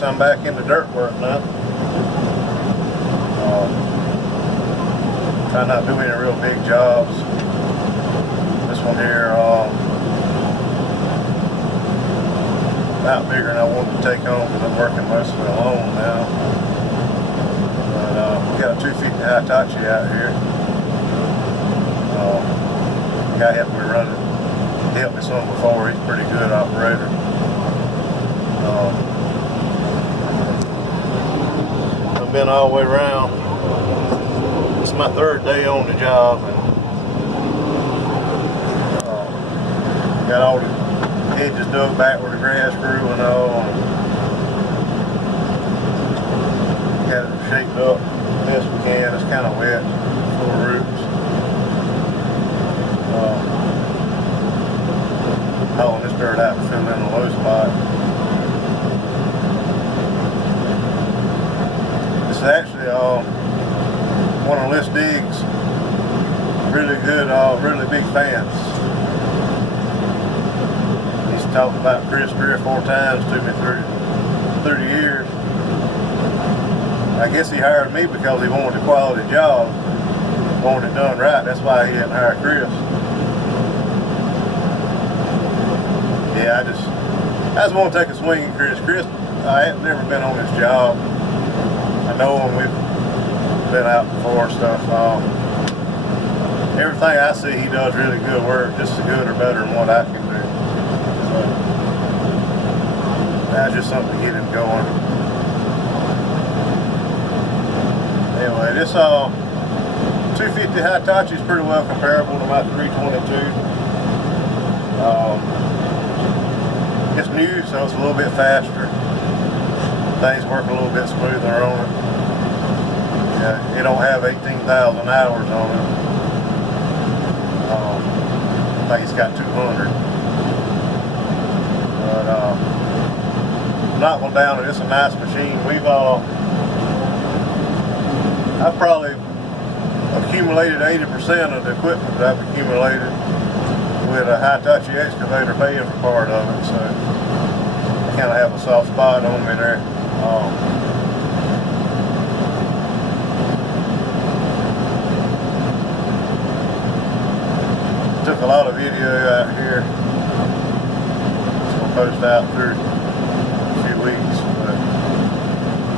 guess I'm back into dirt work now. Try not to do any real big jobs. This one here, about bigger than I wanted to take on because I'm working mostly alone now. But we got a 250 Hitachi out here. The guy helped me run it. He helped me some before. He's a pretty good operator. I've been all the way around. It's my third day on the job, and got all the hedges dug back where the grass grew and all. Got it shaped up best we can. It's kind of wet, full of roots. Hauling this dirt out to fill in the low spot. This is actually one of Les Diggs' really good, really big fans. He's talked about Chris 3 or 4 times to me through the years. I guess he hired me because he wanted a quality job, wanted it done right. That's why he didn't hire Chris. Yeah, I just want to take a swing at Chris. Chris, I have never been on this job. I know him. We've been out before and stuff. Everything I see, he does really good work, just as good or better than what I can do. So that's just something to get him going. Anyway, this 250 Hitachi is pretty well comparable to my 322. It's new, so it's a little bit faster. Things work a little bit smoother on it. Yeah, it don't have 18,000 hours on it. I think it's got 200. But not one down. It's a nice machine. I've probably accumulated 80% of the equipment that I've accumulated with a Hitachi excavator paying for part of it, so I kind of have a soft spot on me there. Took a lot of video out here. It's going to post out through a few weeks, but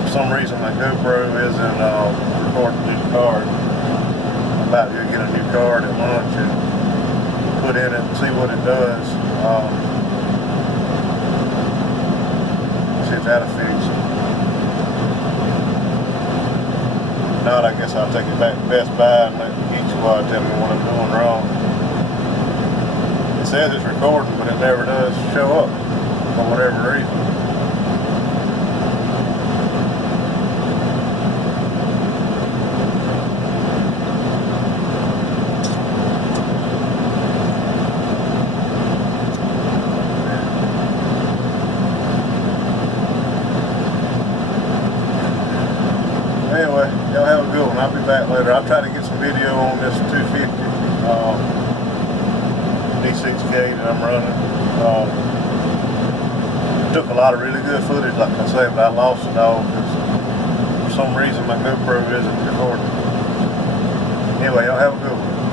for some reason my GoPro isn't recording the new card. I'm about to go get a new card at lunch and put in it and see what it does. See if that'll fix it. If not, I guess I'll take it back to Best Buy and let the Geek Squad tell me what I'm doing wrong. It says it's recording, but it never does show up for whatever reason. Anyway, y'all have a good one. I'll be back later. I'll try to get some video on this 250 D6K that I'm running. Took a lot of really good footage, like I say, but I lost it all because for some reason my GoPro isn't recording. Anyway, y'all have a good one.